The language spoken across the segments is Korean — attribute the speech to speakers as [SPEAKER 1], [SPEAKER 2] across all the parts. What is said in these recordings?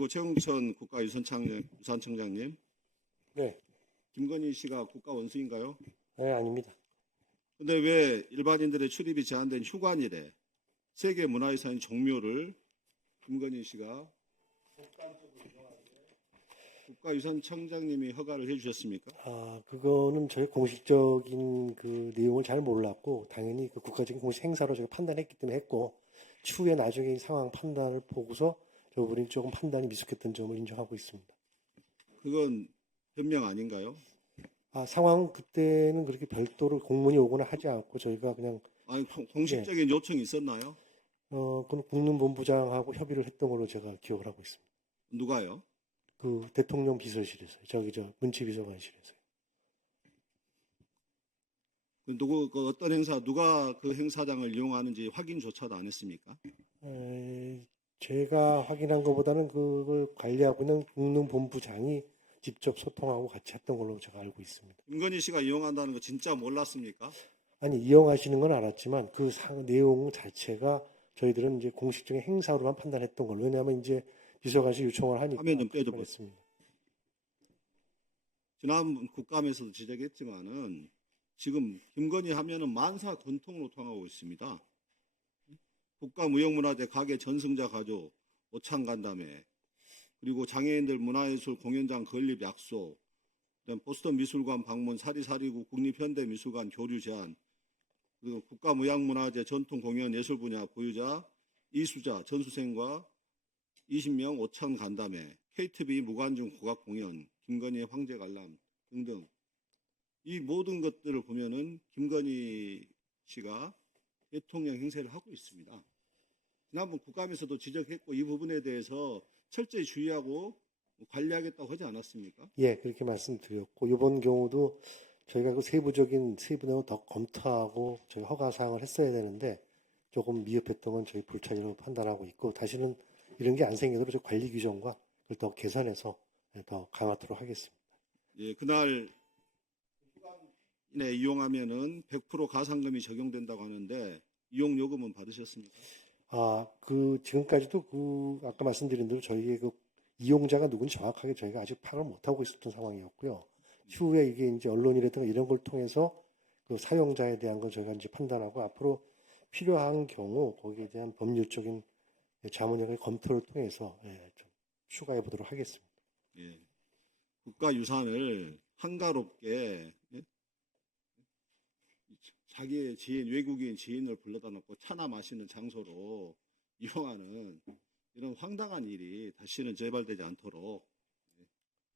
[SPEAKER 1] 그리고 최홍천 국가유산청장님,
[SPEAKER 2] 네,
[SPEAKER 1] 김건희 씨가 국가 원수인가요?
[SPEAKER 2] 네 아닙니다.
[SPEAKER 1] 근데 왜 일반인들의 출입이 제한된 휴관일에 세계 문화유산인 종묘를 김건희 씨가 국가유산청장님이 허가를 해주셨습니까?
[SPEAKER 2] 아 그거는 저희 공식적인 그 내용을 잘 몰랐고 당연히 그 국가적인 공식 행사로 저희가 판단했기 때문에 했고 추후에 나중에 이 상황 판단을 보고서 저 우리는 조금 판단이 미숙했던 점을 인정하고 있습니다.
[SPEAKER 1] 그건 변명 아닌가요?
[SPEAKER 2] 아 상황 그때는 그렇게 별도로 공문이 오거나 하지 않고 저희가 그냥
[SPEAKER 1] 아니 공- 공식적인 요청이 있었나요?
[SPEAKER 2] 어 그건 국는본부장하고 협의를 했던 걸로 제가 기억을 하고 있습니다.
[SPEAKER 1] 누가요?
[SPEAKER 2] 그 대통령 비서실에서 저기 저 문치비서관실에서
[SPEAKER 1] 그 누구 그 어떤 행사 누가 그 행사장을 이용하는지 확인조차도 안 했습니까?
[SPEAKER 2] 에, 제가 확인한 것보다는 그걸 관리하고 있는 국능본부장이 직접 소통하고 같이 했던 걸로 제가 알고 있습니다.
[SPEAKER 1] 김건희 씨가 이용한다는 거 진짜 몰랐습니까?
[SPEAKER 2] 아니 이용하시는 건 알았지만 그 상, 내용 자체가 저희들은 이제 공식적인 행사로만 판단했던 걸로 왜냐하면 이제 비서관실 요청을 하니까
[SPEAKER 1] 화면 좀 떼줘 보세요.
[SPEAKER 2] 했습니다.
[SPEAKER 1] 지난 국감에서도 지적했지만은 지금 김건희 하면은 만사 건통으로 통하고 있습니다. 국가무형문화재 가게 전승자 가족 오창 간담회 그리고 장애인들 문화예술 공연장 건립 약속 보스턴 미술관 방문 사리사리구 국립현대미술관 교류 제안 그리고 국가무형문화재 전통 공연 예술 분야 보유자 이수자 전수생과 20명 오천 간담회, KTV 무관중 국악 공연, 김건희의 황제 관람 등등. 이 모든 것들을 보면은 김건희 씨가 대통령 행세를 하고 있습니다. 지난번 국감에서도 지적했고 이 부분에 대해서 철저히 주의하고 관리하겠다고 하지 않았습니까?
[SPEAKER 2] 예, 그렇게 말씀드렸고 이번 경우도 저희가 그 세부적인 세부 내용 더 검토하고 저희 허가 사항을 했어야 되는데 조금 미흡했던 건 저희 불찰이라고 판단하고 있고 다시는 이런 게 안 생기도록 저희 관리 규정과 그걸 더 개선해서 더 강화토록 하겠습니다.
[SPEAKER 1] 예, 그날 네, 이용하면은 100% 가상금이 적용된다고 하는데 이용 요금은 받으셨습니까?
[SPEAKER 2] 아, 그 지금까지도 그 아까 말씀드린 대로 저희의 그 이용자가 누군지 정확하게 저희가 아직 파악을 못 하고 있었던 상황이었고요. 추후에 이게 이제 언론이라든가 이런 걸 통해서 그 사용자에 대한 걸 저희가 이제 판단하고 앞으로 필요한 경우 거기에 대한 법률적인 자문역의 검토를 통해서 예, 좀 추가해 보도록 하겠습니다.
[SPEAKER 1] 예. 국가 유산을 한가롭게 예? 자기의 지인 외국인 지인을 불러다 놓고 차나 마시는 장소로 이용하는 이런 황당한 일이 다시는 재발되지 않도록 예,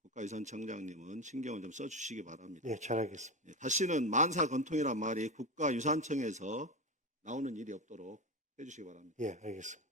[SPEAKER 1] 국가유산청장님은 신경을 좀 써주시기 바랍니다.
[SPEAKER 2] 예, 잘하겠습니다.
[SPEAKER 1] 예, 다시는 만사 건통이란 말이 국가유산청에서 나오는 일이 없도록 해주시기 바랍니다.
[SPEAKER 2] 예, 알겠습니다.